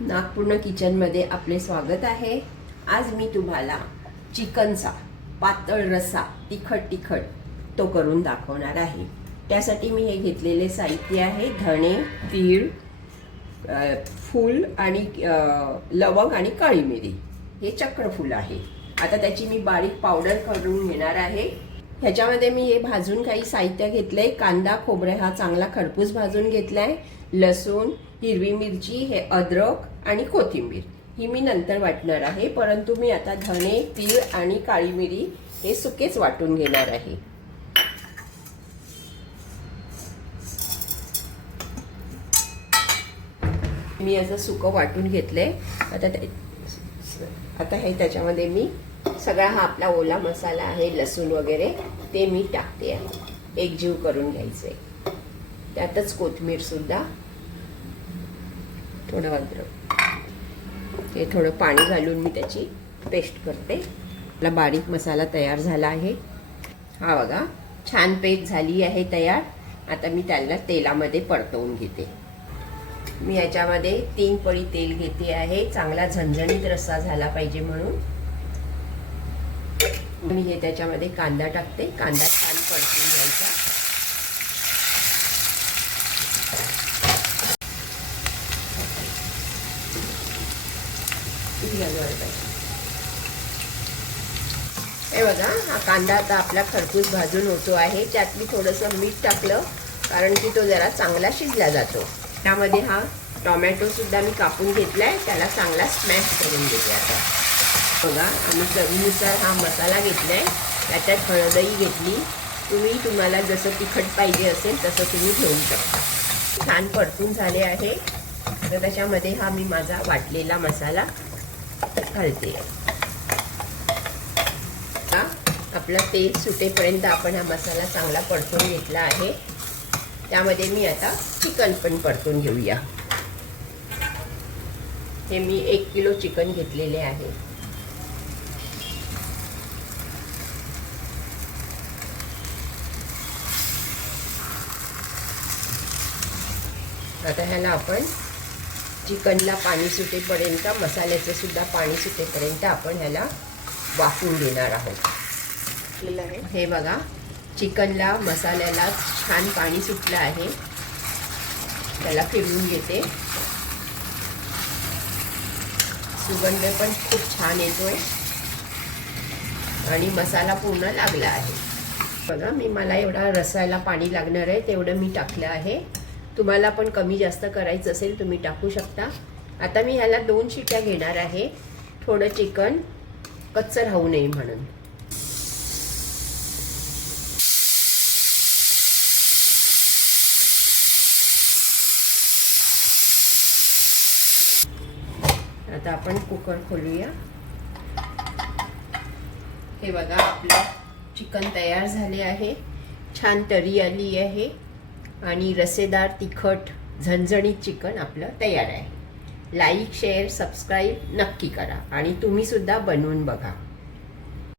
नागपूर्ण किचनमध्ये आपले स्वागत आहे। आज मी तुम्हाला चिकनचा पातळ रस्सा तिखट तो करून दाखवणार आहे। त्यासाठी मी हे घेतलेले साहित्य आहे धणे, तीळ, फूल आणि लवंग आणि काळी मिरी। हे चक्रफूल आहे। आता त्याची मी बारीक पावडर करून घेणार आहे। ह्याच्यामध्ये मी हे भाजून काही साहित्य घेतले। कांदा खोबरे हा चांगला खरपूस भाजून घेतलाय। लसूण, हिरवी मिरची, हे अद्रक आणि कोथिंबीर ही मी नंतर वाटणार आहे, परंतु मी आता धणे, तीळ आणि काळी मिरी हे सुकेच वाटून घेणार आहे। मी असं सुकं वाटून घेतलंय। आता हे त्याच्यामध्ये मी सगळा हा आपला ओला मसाला आहे, लसूण वगैरे ते मी टाकते आहे। एकजीव करून घ्यायचे। त्यातच कोथिंबीर सुद्धा, थोडं अद्रक, हे थोडं पाणी घालून मी त्याची पेस्ट करते। आपला बारीक मसाला तयार झाला आहे। हा बघा छान पेस्ट झाली आहे तयार। आता मी त्याला तेलामध्ये परतवून घेते। मी याच्यामध्ये 3 पळी तेल घेते आहे। चांगला झणझणीत रस्सा झाला पाहिजे म्हणून मी हे त्याच्यामध्ये कांदा टाकते। कांदा छान परतून घ्यायचा। हे बघा हा कांदा आता आपला खरपूस भाजून होतो आहे। त्यात मी थोडंसं मीठ टाकलं कारण की तो जरा चांगला शिजला जातो। त्यामध्ये हा टोमॅटो सुद्धा मी कापून घेतलाय, त्याला चांगला स्मॅश करून घेते। आता बघा आम्ही चवीनुसार हा मसाला घेतलाय। त्याच्यात हळदही घेतली। तुम्हाला जसं तिखट पाहिजे असेल तसं तुम्ही घेऊ शकता। छान परतून झाले आहे। तर त्याच्यामध्ये हा मी माझा वाटलेला मसाला घालते। आपला तेल सुटेपर्यंत आपण हा मसाला चांगला परतून घेतला आहे। त्यामध्ये मी आता चिकन पण परतून घेऊया। हे मी 1 किलो चिकन घेतलेले आहे। आता ह्याला आपण चिकनला पाणी सुटेपर्यंत, मसाल्याचं सुद्धा पाणी सुटेपर्यंत आपण ह्याला वाफवून घेणार आहोत। हे बघा चिकनला मसाल्याला छान पाणी सुटलं आहे। त्याला फिरवून घेते। सुगंध पण खूप छान येतोय आणि मसाला पूर्ण लागला आहे। बघा मला एवढा रस्साला पाणी लागणार आहे तेवढं मी टाकलं आहे। तुम्हाला पण कमी जास्त करायचं असेल तुम्ही टाकू शकता। आता मी ह्याला 2 शिट्या घेणार आहे, थोडं चिकन कच्चं राहू नये म्हणून। आता आपण कुकर खोलूया। हे बघा आपलं चिकन तयार झाले आहे। छान तरी आली आहे आणि रसेदार तिखट झणझणीत चिकन आपलं तयार आहे। लाईक, शेअर, सबस्क्राईब नक्की करा आणि तुम्ही सुद्धा बनवून बघा।